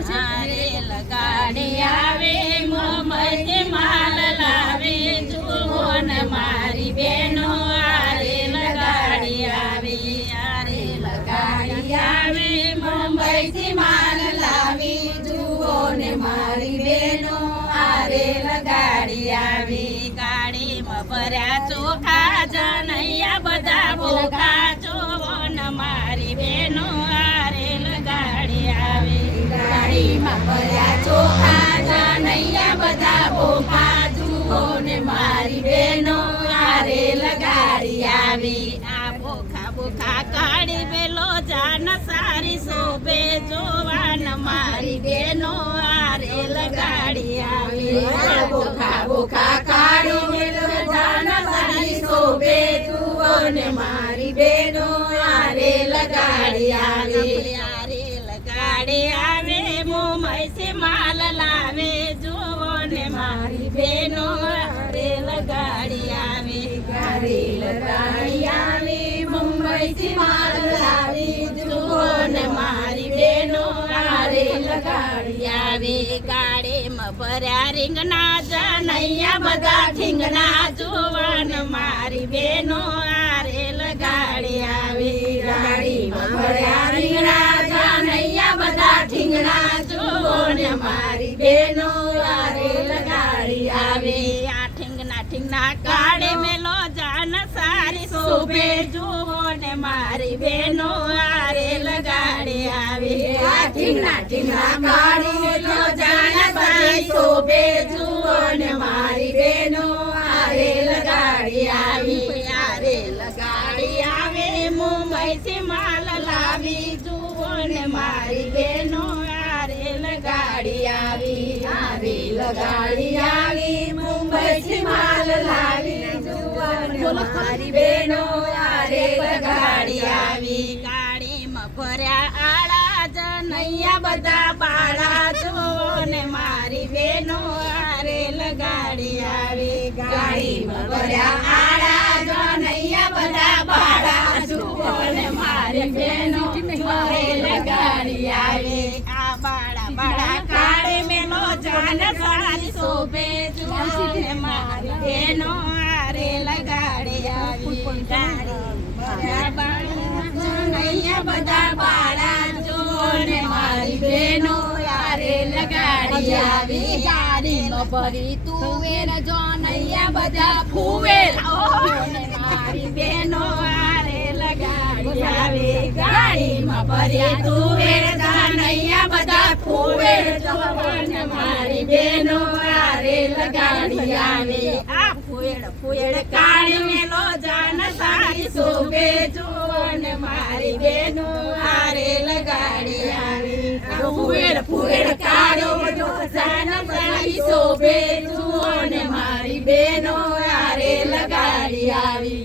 rail ગાડી આવે મુંબઈથી માલ લાવે જુઓ ને મારી બેનો આ રેલ ગાડી આવે આ રેલ ગાડી આવે મુંબઈથી માલ લાવી જુઓ ને મારી બેનો આ રેલ ગાડી આવી ગાડીમાં ભર્યા ચોખા જનૈયા બધા ભૂખા જોવો ને મારી બેનો આ રેલ ગાડી આવી ગાડીમાં ભર્યા ચોખા જનૈયા બધા ભૂખા જુઓ ને મારી બેનો આ રેલ ગાડી આવી આ ભૂખા ભૂખા કાઢી બેલો જાન સારી શોભે જોવાન મારી બેનો આ રેલ ગાડી આવી ભૂખા ભૂખા કાઢી બેલો જાન સારી શોભે જુઓ ને મારી બેનો આ રેલ ગાડી આવી આ રેલ ગાડી આવે મુંબઈથી માલ લાવે જુઓ ને મારી બેનો રેલ ગાડી આવી રેલ ગાડી આવી મુંબઈથી માલ લાવી જુઓ ને મારી બેનો આ રેલ ગાડી આવી ગાડીમાં ભર્યા રીંગણા જનૈયા બધા ઠીંગણા જુઓ ને મારી બેનો આ રેલ ગાડી આવી ગાડીમાં ભર્યા રીંગણા જનૈયા બધા ઠીંગણા જુઓ ને મારી બેનો આ રેલ ગાડી આવી આ ઠીંગણા કાઢે મેલો જાન સારી શોભે જુઓ ને મારી બેનો આ રેલ ગાડી આવી આ ઠીંગણા કાઢે મેલો જાન સારી શોભે જુઓ ને મારી બેનો આ રેલ ગાડી આવી આ રેલ ગાડી આવે મુંબઈથી માલ લાવી જુઓ ને મારી બેનો આ રેલ ગાડી આવી આ રેલ ગાડી આવી મુંબઈથી માલ લાવી જુઓ ને મારી બેનો આ રેલ ગાડી આવી ગાડીમાં ભર્યા આડા જનૈયા બધા બાળા જુઓ ને મારી બેનો આ રેલ ગાડી આવી ગાડીમાં ભર્યા આડા જનૈયા બધા બાળા જુઓ ને મારી બેનો રેલ ગાડી આવી આ બાળા બાળા કાળે મેલો જાન સારી શોભે જુઓ ને મારી બેનો આ રેલ ગાડી આવી ગાડી જનૈયા બધા બાળા જુઓ ને મારી બેનો આ રેલ ગાડી આવી ગાડીમાં ભરી તુવેર જનૈયા બધા ફુવેર ને મારી બેનો આ રેલ ગાડી આવી ગાડીમાં ભરી તુવેર જનૈયા બધા ફુવેર ને મારી બેનો આ રેલ ગાડી આવી આ ફુવેર કાઢી મેલો જાન સારી શોભે જુઓ ને મારી બેનો આ રેલ ગાડી આવી ફુવેર કાઢો જાન સારી શોભે જુઓ ને મારી બેનો આ રેલ ગાડી આવી